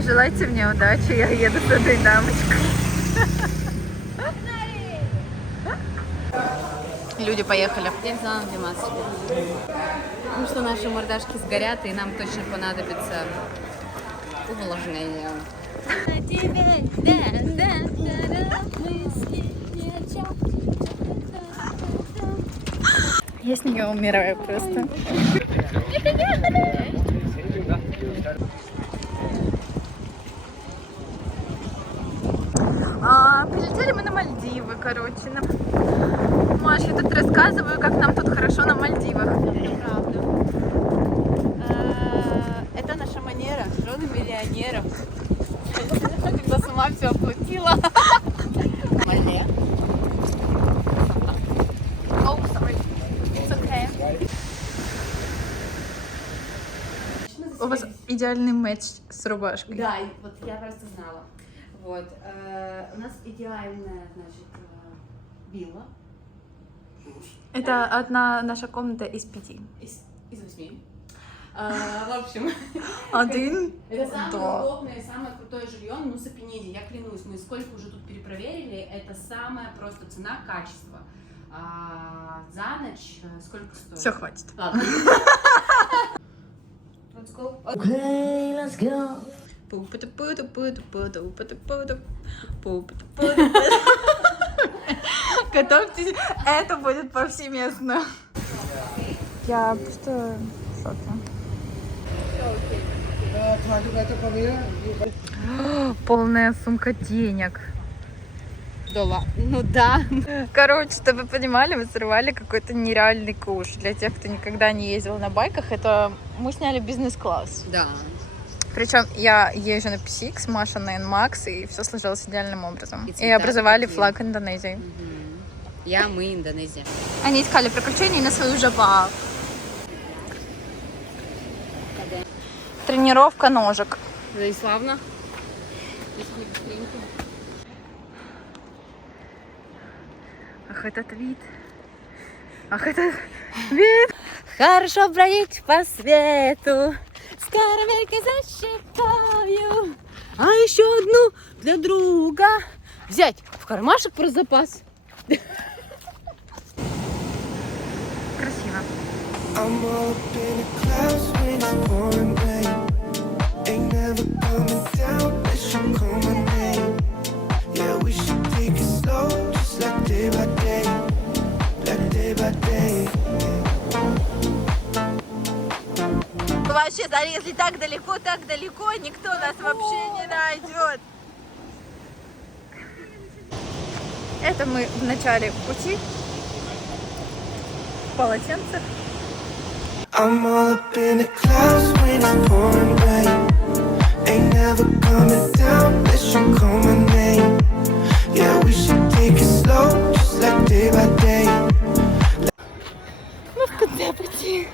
Пожелайте мне удачи, я еду с этой дамочкой. Люди поехали. Я взяла для масочки. Потому что наши мордашки сгорят, и нам точно понадобится увлажнение. Я с нее умираю просто. Прилетели мы на Мальдивы, короче. Маш, я тут рассказываю, как нам тут хорошо на Мальдивах. Правда. Это наша манера. Жены миллионеров. Когда сама все оплатила. Мале. Oh, sorry. It's okay. У вас идеальный матч с рубашкой. Да, вот я просто знала. Вот. У нас идеальная, значит, вилла. Это одна наша комната из 5. Из 8. В общем, Один? это самое Да. удобное, самое крутое жилье на Нусапениде. Я клянусь, мы сколько уже тут перепроверили, это самая просто цена-качество. За ночь сколько стоит? Все, хватит. Ладно. Let's go. Okay, let's go. Готовьтесь, это будет повсеместно. Я просто в шоке. Полная сумка денег. Ну да. Короче, чтобы вы понимали, мы срывали какой-то нереальный куш. Для тех, кто никогда не ездил на байках, это мы сняли бизнес-класс. Да. Причем я езжу на PCX, Маша на NMAX, и все сложилось идеальным образом. И И цвета образовали такие. флаг Индонезии. Мы Индонезия. Они искали приключений на свою жопу. Тренировка ножек. Да и славно. Ах, этот вид. Ах, этот вид. Хорошо бродить по свету, с карамелькой за щекою, а еще одну для друга взять в кармашек про запас. Красиво. I'm all up in the clouds when it's pouring rain. Ain't never coming down unless you call my name. Yeah, we should take it slow, just like day by day, like day by day. Мы вообще залезли так далеко, никто нас вообще не найдет. Это мы в начале пути. В полотенцах. I'm all up in the clouds when it's pouring rain. Ain't never coming down unless you call my name. Yeah, we should take it slow, just like day by day. Мы в конце пути.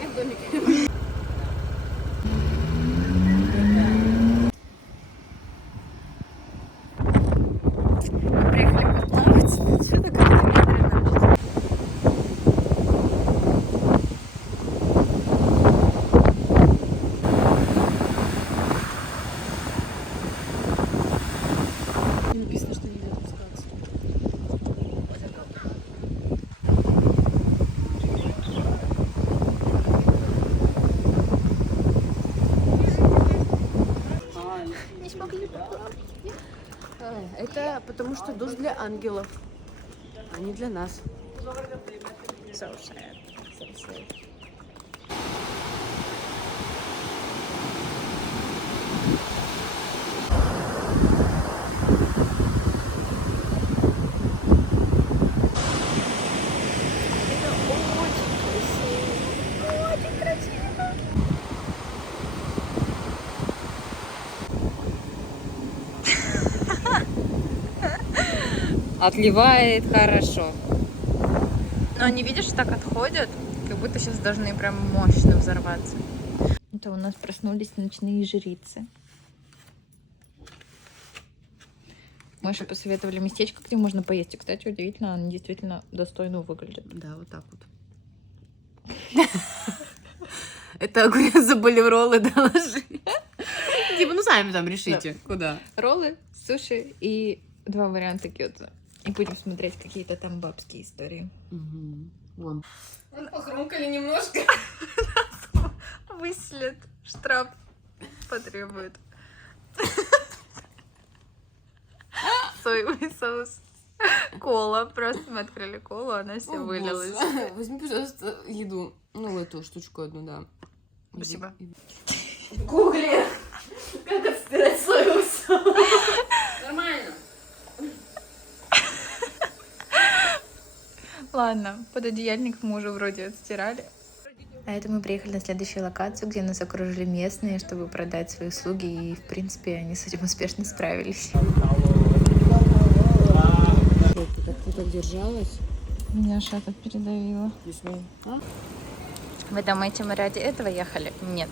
Я в домике. Приехали поплавать. Что-то как-то медленно. Не написано, что нельзя спускаться. Не смогли поплавать. Это потому что душ для ангелов, а не для нас. So sad. So sad. Отливает хорошо. Но они, видишь, так отходят, как будто сейчас должны прям мощно взорваться. Это у нас проснулись ночные жрицы. Мы еще посоветовали местечко, где можно поесть. И, кстати, удивительно, они действительно достойно выглядят. Да, вот так вот. Это огурец за боливролы доложи. Типа, ну сами там решите, куда. Роллы, суши и 2 варианта гёдзе. И будем смотреть какие-то там бабские истории. Вон. Похрумкали немножко. Выселят. Штраф потребует. Соевый соус. Кола. Просто мы открыли колу, она все вылилась. Возьми, пожалуйста, еду. Ну, эту штучку одну, да. Спасибо. Гугли. Как отстирать соевый соус? Нормально. Ладно, пододеяльник мы уже вроде отстирали. А это мы приехали на следующую локацию, где нас окружили местные, чтобы продать свои услуги, и, в принципе, они с этим успешно справились. Как ты так держалась? Меня шатов передавило. Вы думаете, мы ради этого ехали? Нет.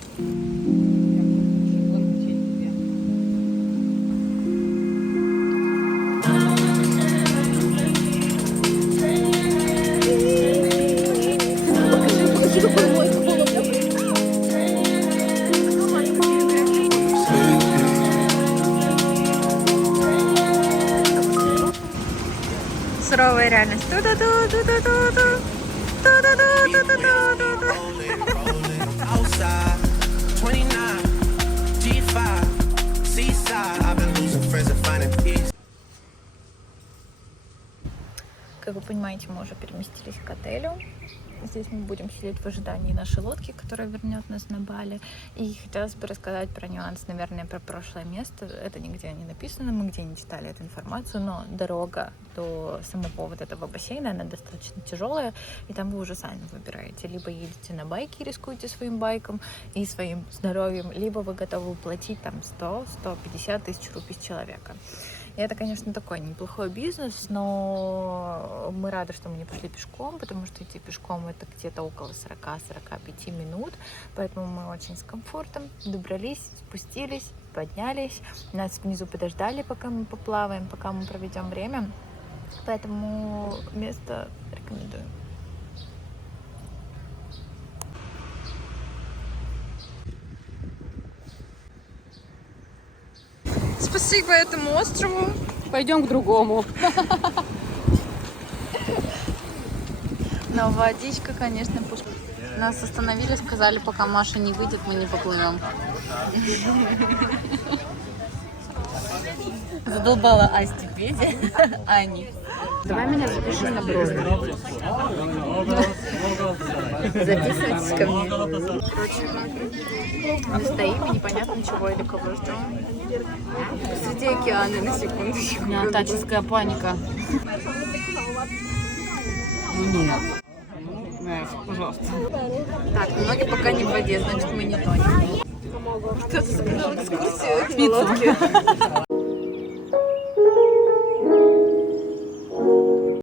Суровая реальность. Ту-ду-ду-ду-ду-ду-ду. Ту-ду-ду-ду-ду-ду-ду. Outside, 29, G5, seaside. I've been losing friends and finding peace. Как вы понимаете, мы уже переместились к отелю. Здесь мы будем сидеть в ожидании нашей лодки, которая вернет нас на Бали. И хотелось бы рассказать про нюанс, наверное, про прошлое место. Это нигде не написано, мы где не читали эту информацию, но дорога до самого вот этого бассейна, она достаточно тяжелая, и там вы уже сами выбираете. Либо едете на байке и рискуете своим байком и своим здоровьем, либо вы готовы платить там 100-150 тысяч рупий с человека. И это, конечно, такой неплохой бизнес, но мы рады, что мы не пошли пешком, потому что идти пешком это где-то около 40-45 минут, поэтому мы очень с комфортом добрались, спустились, поднялись, нас внизу подождали, пока мы поплаваем, пока мы проведем время, поэтому место рекомендую. Спасибо этому острову. Пойдем к другому. Но водичка, конечно, пушка. Нас остановили, сказали, пока Маша не выйдет, мы не поплывем. Задолбала Асти Петя, Ани. Давай меня запиши на брови. Записывайтесь ко мне. Короче, мы стоим и непонятно чего или кого ждем. Посреди океана, на секундочку. У меня таческая паника. Ну нет. Пожалуйста. Так, ноги пока не в воде, значит мы не тонем. Кто-то сказал экскурсию в лодке.